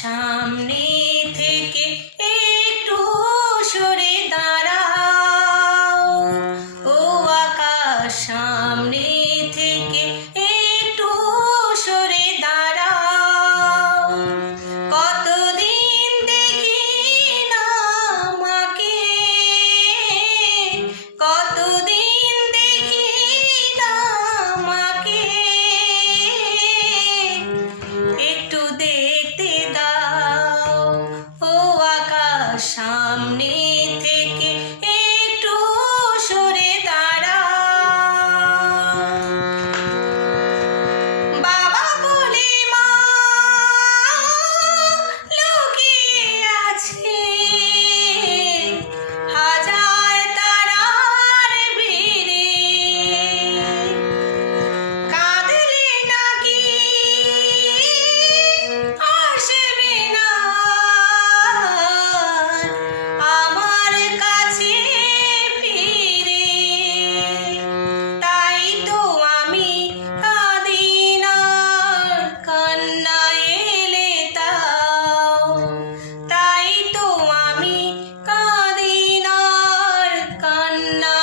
সামনে থেকে একটু সরে দাঁড়াও, ও আকাশ সামনে থেকে একটু সরে দাঁড়াও। কতদিন দেখি না মাকে, কতদিন দেখি না মাকে, একটু দেখতে দাও, ও আকাশ সামনে থেকে একটু সরে দাঁড়াও। বাবা বলে মা লুকিয়ে আছে হাজার তারার ভিড়ে, কাঁদলে নাকি আসবে না আমার কাছে ফিরে। তাই তো আমি কাঁদি না, কান্না এলে তাও। তাই তো আমি কাঁদি না, কান্না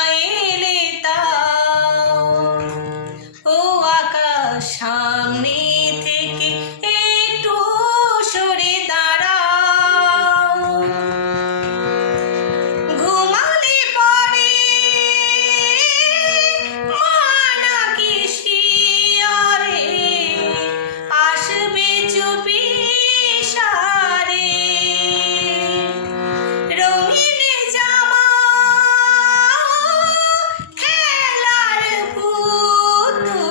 এলে তাও। ও আকাশ সামনে থেকে একটু সরে দাঁড়াও। ঘুমালে পরে মা নাকি শিয়রে আসবে চুপি সারে। রঙিন জামা খেলার পুতুল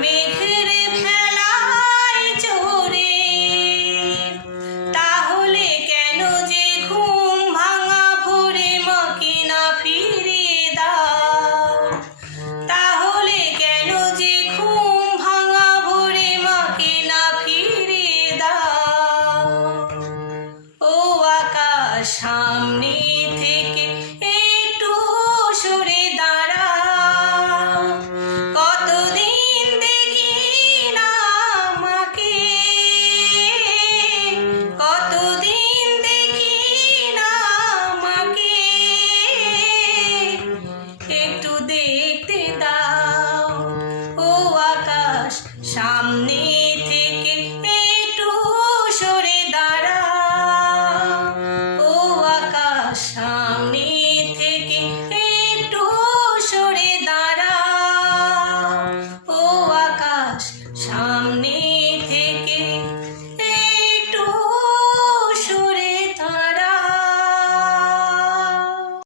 মেঘের ভেলায় চড়ে। তাহলে কেন যে ঘুম ভাঙা ভোরে মাকে না ফিরিয়ে দাও? তাহলে কেন যে ঘুম ভাঙা ভোরে মাকে না ফিরিয়ে দাও? ও আকাশ সামনে থেকে একটু সরে দাঁড়াও। কতদিন দেখি না মাকে, কতদিন দেখি না মাকে, একটু দেখতে দাও, ও আকাশ সামনে থেকে